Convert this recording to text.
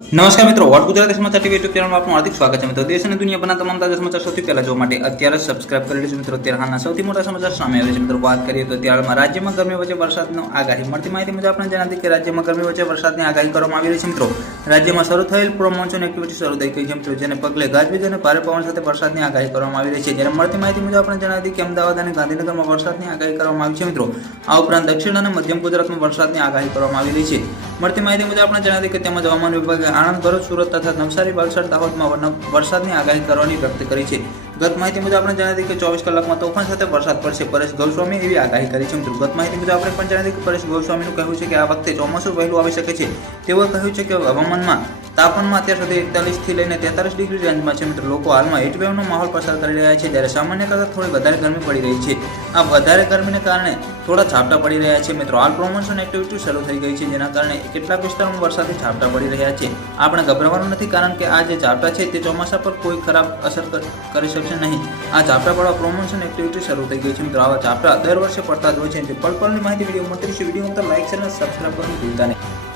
નમસ્કાર મિત્રો, વોટ ગુજરાતી સમાચાર ટીવી યુટ્યુબ ચેનલમાં આપનું હાર્દિક સ્વાગત છે મિત્રો। દેશ અને દુનિયાભરના તમામ તાજા સમાચાર સૌથી પહેલા જોવા માટે અત્યારે સબસ્ક્રાઇબ કરી લેજો મિત્રો। અત્યારે હાલના સૌથી મોટા સમાચાર સામે આવે છે મિત્રો। વાત કરીએ તો ત્યારમાં રાજ્યમાં ગરમી વચ્ચે વરસાદનો આગાહી મળતી માહિતી મુજબ આપણે જણાવી કે રાજ્યમાં ગરમી વચ્ચે વરસાદની આગાહી કરવામાં આવી રહી છે મિત્રો। રાજ્યમાં શરૂ થયેલ પ્રો મોન્સૂન એક્ટિવિટી શરૂ થઈ ગઈ છે મિત્રો, જેને પગલે ગાજવીજ અને ભારે પવન સાથે વરસાદની આગાહી કરવામાં આવી રહી છે। જ્યારે મળતી માહિતી મુજબ આપણે જણાવી કે અમદાવાદ અને ગાંધીનગરમાં વરસાદની આગાહી કરવામાં આવી છે મિત્રો। આ ઉપરાંત દક્ષિણ અને મધ્યમ ગુજરાતમાં વરસાદની આગાહી કરવામાં આવી રહી છે। મળતી માહિતી મુજબ આપણે જણાવી કે તેમજ હવામાન વિભાગે આણંદ, ભરૂચ, સુરત તથા નવસારી, વલસાડ, દાહોદમાં વરસાદની આગાહી કરવાની વ્યક્ત કરી છે। ગત માહિતી મુજબ આપણે જણાવી કે 24 કલાકમાં તોફાન સાથે વરસાદ પડશે। પરેશ ગોસ્વામી એવી આગાહી કરી છે મિત્રો। ગત માહિતી મુજબ આપણે પણ જણાવી કે પરેશ ગોસ્વામીનું કહેવું છે કે આ વખતે ચોમાસું વહેલું આવી શકે છે। તેઓએ કહ્યું છે કે હવામાનમાં તાપમાનમાં અત્યાર સુધી 41 થી લઈને 43 ડિગ્રી રેન્જમાં છે મિત્રો। લોકો હાલમાં હીટવેવનો માહોલ પસાર કરી રહ્યા છે, જ્યારે સામાન્ય કરતાં થોડી વધારે ગરમી પડી રહી છે। આ વધારે ગરમીને કારણે થોડા ઝાપટા પડી રહ્યા છે મિત્રો। હાલ પ્રોમોશન એક્ટિવિટી શરૂ થઈ ગઈ છે, જેના કારણે કેટલાક વિસ્તારોમાં વરસાદી ઝાપટા પડી રહ્યા છે। આપણે ગભરાવાનું નથી, કારણ કે આ જે ઝાપટા છે તે ચોમાસા પર કોઈ ખરાબ અસર કરી શકશે નહીં। આ ઝાપટા પડવા પ્રોમોશન એક્ટિવિટી શરૂ થઈ ગઈ છે મિત્રો। આવા ઝાપટા દર વર્ષે પડતા જ હોય છે। પલ પલની માહિતી વિડીયો મળતી રહેશે। વિડીયો લાઈક, શેર અને સબસ્ક્રાઇબ કરવાનું ભૂલતા નહીં।